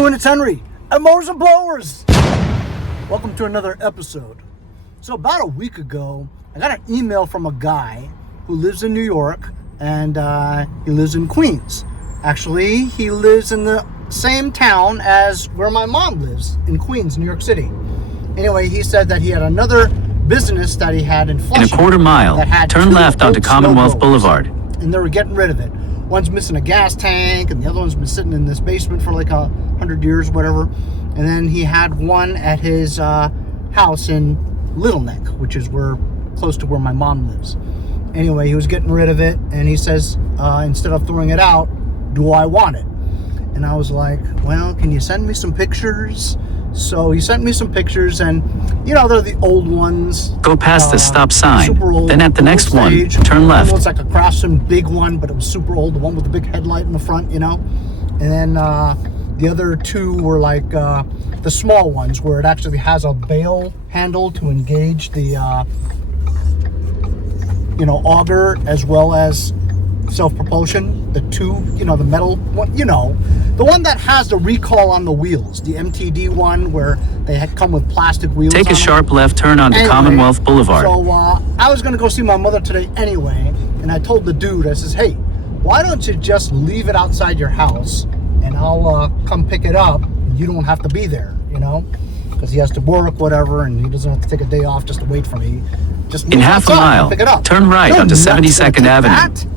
doing? It's Henry at Mowers and Blowers. Welcome to another episode. So about a week ago, I got an email from a guy who lives in New York and he lives in Queens. Actually, he lives in the same town as where my mom lives in Queens, New York City. Anyway, he said that he had another business that he had in Flushing. In a quarter mile, turn left onto Commonwealth Boulevard. And they were getting rid of it. One's missing a gas tank, and the other one's been sitting in this basement for like 100 years, whatever. And then he had one at his house in Little Neck, which is close to where my mom lives. Anyway, he was getting rid of it, and he says, instead of throwing it out, do I want it? And I was like, well, can you send me some pictures? So he sent me some pictures, and you know, they're the old ones. Go past the stop sign, super old, then at the next one, stage. turn left. It looks like a Craftsman big one, but it was super old, the one with the big headlight in the front, you know? And then the other two were like the small ones, where it actually has a bail handle to engage the, auger, as well as self-propulsion. The two, the metal one, the one that has the recall on the wheels, the MTD one, where they had come with plastic wheels. Take a sharp left turn onto anyway, Commonwealth Boulevard. So I was going to go see my mother today anyway, and I told the dude, I says, hey, why don't you just leave it outside your house, and I'll come pick it up. You don't have to be there, because he has to work, whatever, and he doesn't have to take a day off just to wait for me. Just in half a mile, pick it up. turn right onto 72nd Avenue.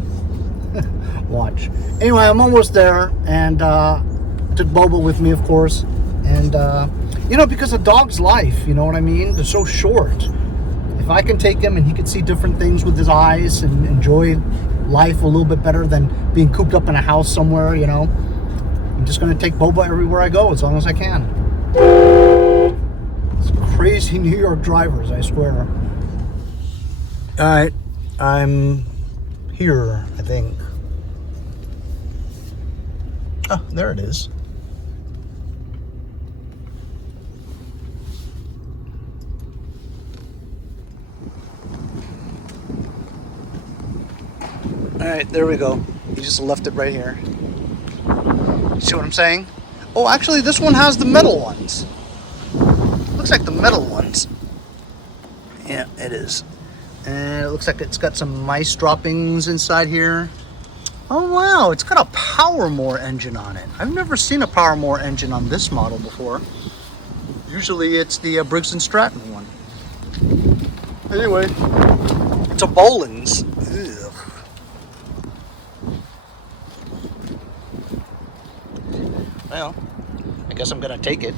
Watch. Anyway, I'm almost there, and took Bobo with me, of course, and because a dog's life, you know what I mean? They're so short. If I can take him and he can see different things with his eyes and enjoy life a little bit better than being cooped up in a house somewhere, I'm just going to take Bobo everywhere I go as long as I can. It's crazy New York drivers, I swear. All right, I'm here, I think. Oh, there it is. All right, there we go. You just left it right here. See what I'm saying? Oh, actually, this one has the metal ones. Looks like the metal ones. Yeah, it is. And it looks like it's got some mice droppings inside here. Oh wow, it's got a PowerMore engine on it. I've never seen a PowerMore engine on this model before. Usually it's the Briggs & Stratton one. Anyway, it's a Bolens. Ugh. Well, I guess I'm gonna take it.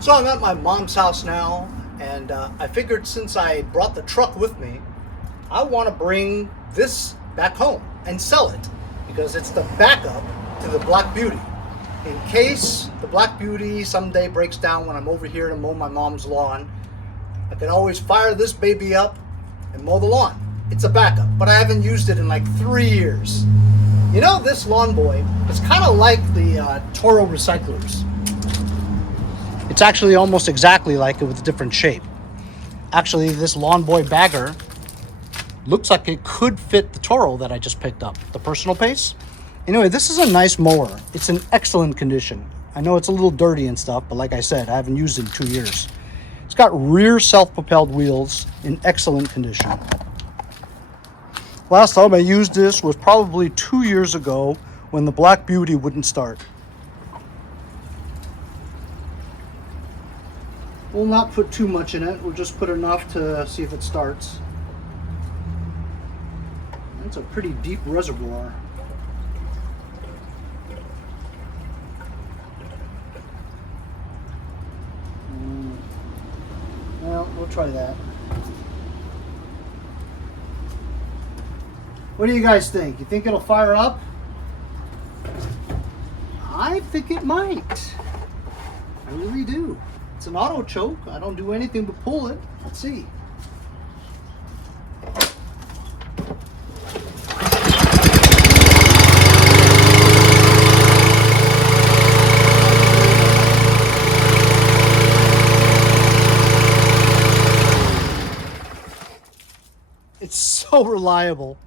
So I'm at my mom's house now, and I figured since I brought the truck with me, I want to bring this back home and sell it, because it's the backup to the Black Beauty. In case the Black Beauty someday breaks down when I'm over here to mow my mom's lawn, I can always fire this baby up and mow the lawn. It's a backup, but I haven't used it in like 3 years. This lawn boy is kind of like the Toro Recyclers. It's actually almost exactly like it with a different shape. Actually, this Lawn Boy bagger looks like it could fit the Toro that I just picked up, the personal pace. Anyway, this is a nice mower. It's in excellent condition. I know it's a little dirty and stuff, but like I said, I haven't used it in 2 years. It's got rear self-propelled wheels in excellent condition. Last time I used this was probably 2 years ago when the Black Beauty wouldn't start. We'll not put too much in it. We'll just put enough to see if it starts. That's a pretty deep reservoir. Well, we'll try that. What do you guys think? You think it'll fire up? I think it might. I really do. It's an auto choke. I don't do anything but pull it. Let's see. It's so reliable.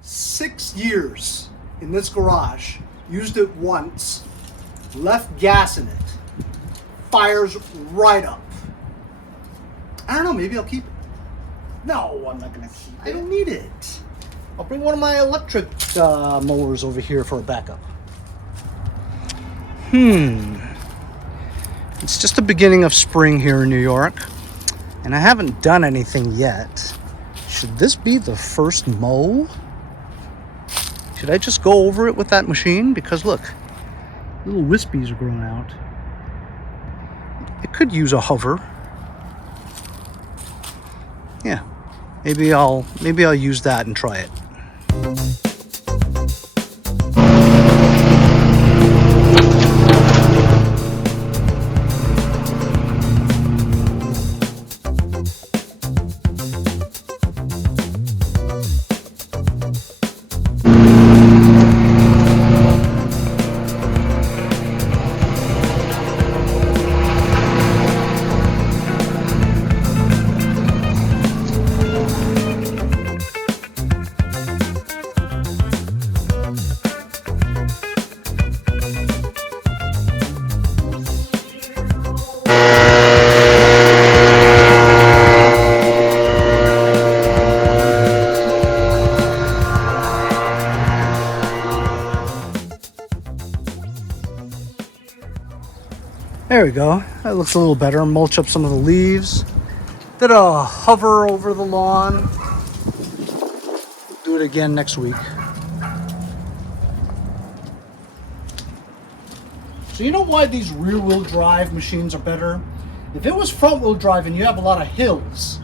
6 years in this garage. Used it once. Left gas in it. Fires right up. I don't know, maybe I'll keep it. No, I'm not gonna keep it. I don't need it. I'll bring one of my electric mowers over here for a backup. It's just the beginning of spring here in New York, and I haven't done anything yet. Should this be the first mow? Should I just go over it with that machine? Because look, little wispies are growing out. It could use a hover. Yeah, maybe I'll use that and try it. There we go. That looks a little better. Mulch up some of the leaves. Did a hover over the lawn. Do it again next week. So you know why these rear-wheel drive machines are better? If it was front-wheel drive and you have a lot of hills,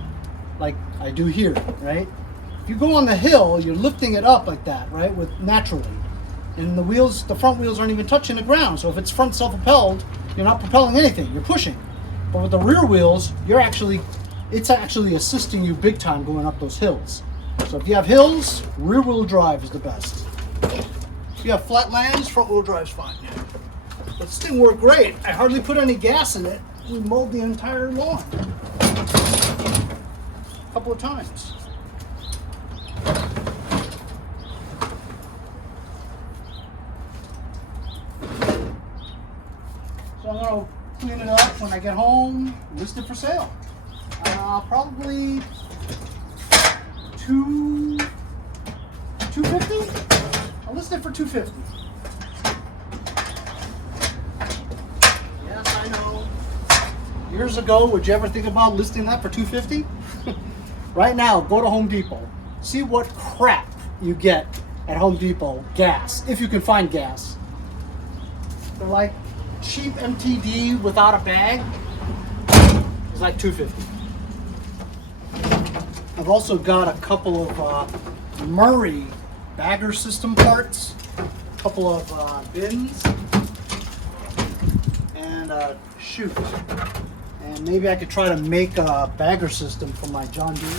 like I do here, right? If you go on the hill, you're lifting it up like that, right? Naturally. And the front wheels aren't even touching the ground. So if it's front self-propelled, you're not propelling anything, you're pushing. But with the rear wheels, it's actually assisting you big time going up those hills. So if you have hills, rear wheel drive is the best. If you have flat lands, front wheel drive's fine. But this thing worked great. I hardly put any gas in it. We mowed the entire lawn. A couple of times. So I'm going to clean it up when I get home, list it for sale. Probably $250. I'll list it for $250. Yes, I know. Years ago, would you ever think about listing that for $250? Right now, go to Home Depot. See what crap you get at Home Depot. Gas, if you can find gas. They're like cheap MTD without a bag. It's like $250. I've also got a couple of Murray bagger system parts, a couple of bins, and a chute. And maybe I could try to make a bagger system for my John Deere.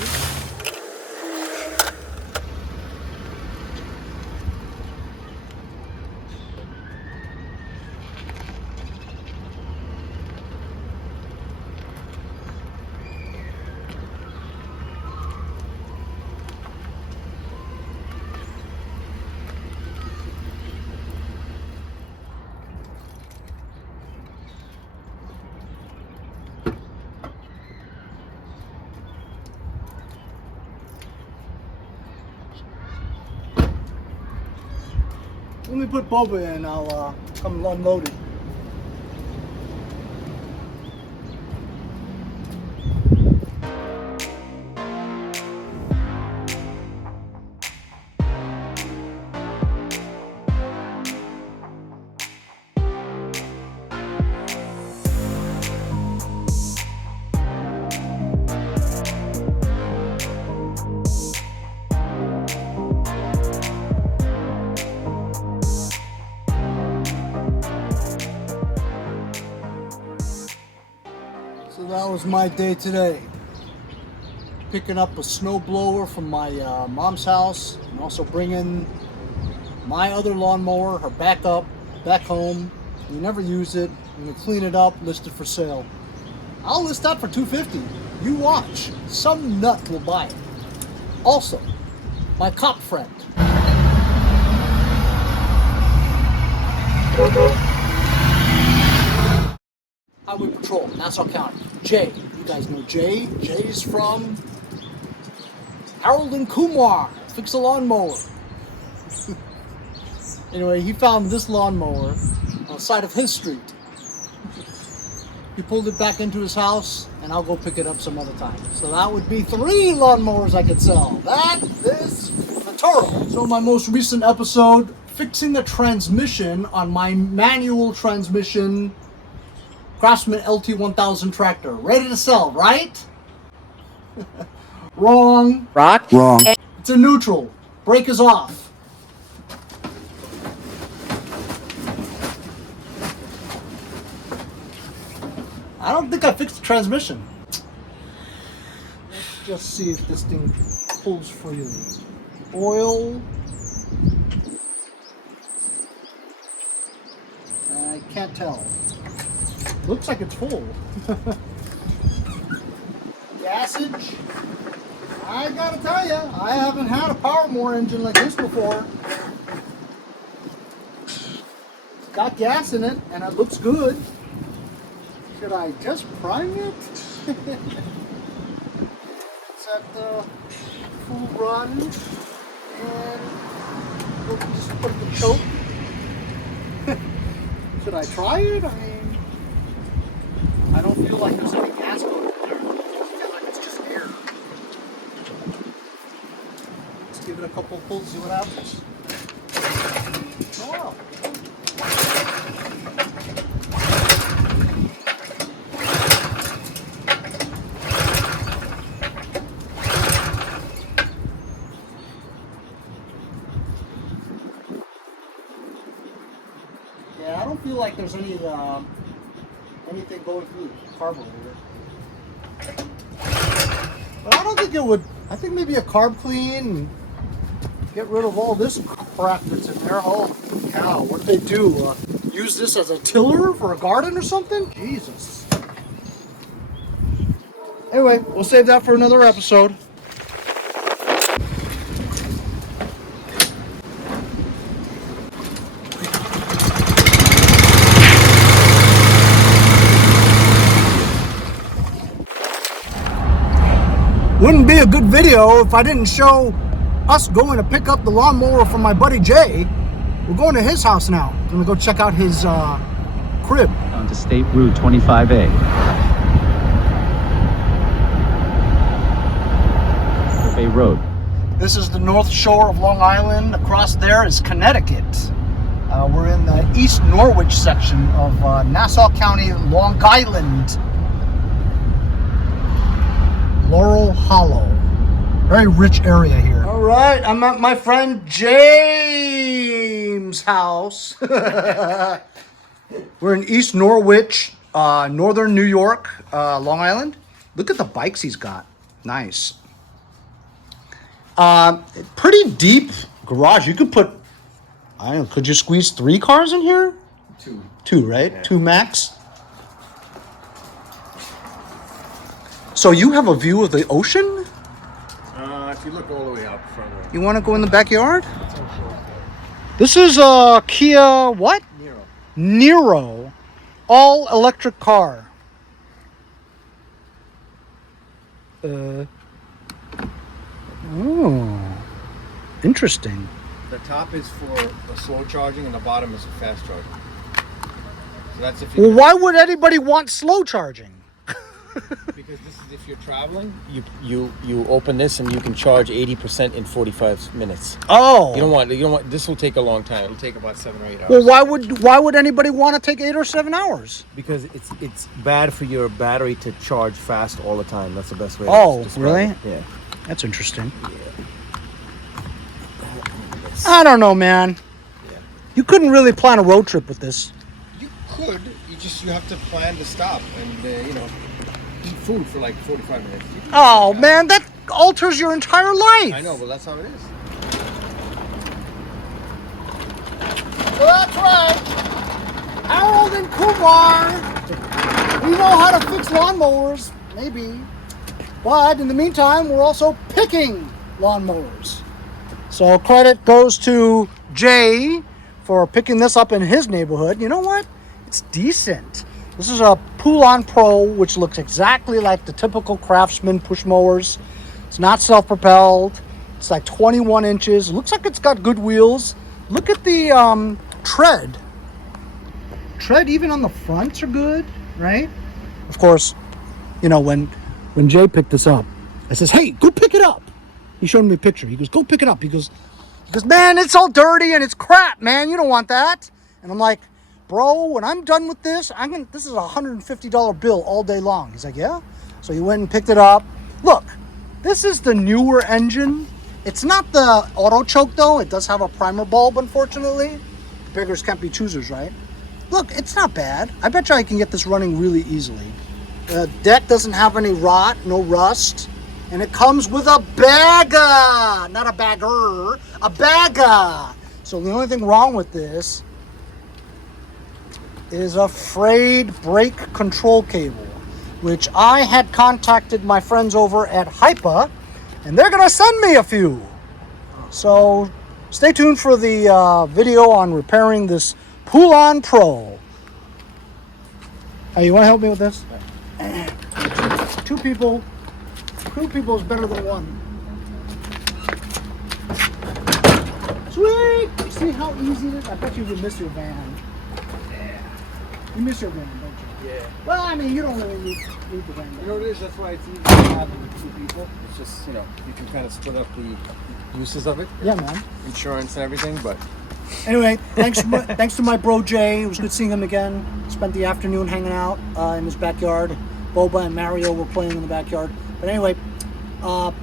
Let me put Boba in, I'll come unload it. So that was my day today. Picking up a snowblower from my mom's house, and also bringing my other lawnmower, her backup, back home. We never use it. I'm gonna clean it up, list it for sale. I'll list that for $250. You watch. Some nut will buy it. Also, my cop friend. Highway Patrol, Nassau County. Jay, you guys know Jay. Jay's from Harold and Kumar, Fix a Lawnmower. Anyway, he found this lawnmower on the side of his street. He pulled it back into his house, and I'll go pick it up some other time. So that would be 3 lawnmowers I could sell. That, this, the turtle. So my most recent episode, fixing the transmission on my manual transmission Craftsman LT1000 tractor. Ready to sell, right? Wrong. Rock. Wrong. It's a neutral. Brake is off. I don't think I fixed the transmission. Let's just see if this thing pulls freely. Oil. I can't tell. Looks like it's full. Gasage. I gotta tell you, I haven't had a power mower engine like this before. It's got gas in it, and it looks good. Should I just prime it? It's at the full run, and we'll just put the choke. Should I try it? I mean, I don't feel like there's any gas going in there. I feel like it's just air. Let's give it a couple pulls, see what happens. Oh wow. Yeah, I don't feel like there's any anything going through the carburetor. But I don't think it would. I think maybe a carb clean, get rid of all this crap that's in there. Oh cow, what did they do? Use this as a tiller for a garden or something? Jesus. Anyway, we'll save that for another episode. Wouldn't be a good video if I didn't show us going to pick up the lawnmower from my buddy Jay. We're going to his house now. We're gonna go check out his crib. Onto State Route 25A. Bay Road. This is the North Shore of Long Island. Across there is Connecticut. We're in the East Norwich section of Nassau County, Long Island. Laurel Hollow. Very rich area here. All right, I'm at my friend James' house. We're in East Norwich, northern New York, Long Island. Look at the bikes he's got. Nice. Pretty deep garage. You could put, I don't know, could you squeeze 3 cars in here? 2. 2, right? Yeah. 2 max. So you have a view of the ocean? If you look all the way up from the You want to go in the backyard? This is a Kia what? Nero. All electric car. Oh. Interesting. The top is for the slow charging, and the bottom is for fast charging. So that's if you. Well, why would anybody want slow charging? Because this is if you're traveling, you open this and you can charge 80% in 45 minutes. Oh. You don't want. This will take a long time. It'll take about 7 or 8 hours. Well, why would anybody want to take 8 or 7 hours? Because it's bad for your battery to charge fast all the time. That's the best way. Oh, to describe really? it. Yeah. That's interesting. Yeah. I don't know, man. Yeah. You couldn't really plan a road trip with this. You could. You have to plan to stop and eat food for like 45 minutes. Oh, man, that alters your entire life. I know, but that's how it is. Well, that's right. Harold and Kumar. We know how to fix lawnmowers, maybe. But in the meantime, we're also picking lawnmowers. So credit goes to Jay for picking this up in his neighborhood. You know what? It's decent. This is a Poulan Pro, which looks exactly like the typical Craftsman push mowers. It's not self-propelled. It's like 21 inches. It looks like it's got good wheels. Look at the tread. Tread even on the fronts are good, right? Of course, when Jay picked this up, I says, hey, go pick it up. He showed me a picture. He goes, go pick it up. He goes, man, it's all dirty and it's crap, man. You don't want that. And I'm like, bro, when I'm done with this, this is a $150 bill all day long. He's like, yeah? So he went and picked it up. Look, this is the newer engine. It's not the auto choke, though. It does have a primer bulb, unfortunately. Beggars can't be choosers, right? Look, it's not bad. I bet you I can get this running really easily. The deck doesn't have any rot, no rust. And it comes with a bagger, not a bagger, a bagger. So the only thing wrong with this is a frayed brake control cable, which I had contacted my friends over at HIPA, and they're gonna send me a few. So stay tuned for the video on repairing this Poulan Pro. Hey, you wanna help me with this? Two people is better than one. Sweet! See how easy it is? I bet you would miss your van. Yeah. You miss your van, don't you? Yeah. Well, I mean, you don't really need the van. You know what it is? That's why it's easy to have it with 2 people. It's just, you can kind of split up the uses of it. Yeah, man. Insurance and everything, but... Anyway, thanks to my bro Jay. It was good seeing him again. Spent the afternoon hanging out in his backyard. Boba and Mario were playing in the backyard. But anyway,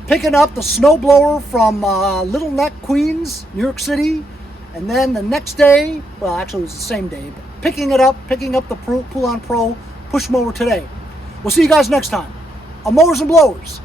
picking up the snowblower from Little Neck, Queens, New York City. And then the next day, well, actually it was the same day, but picking up the Poulan Pro push mower today. We'll see you guys next time on Mowers and Blowers.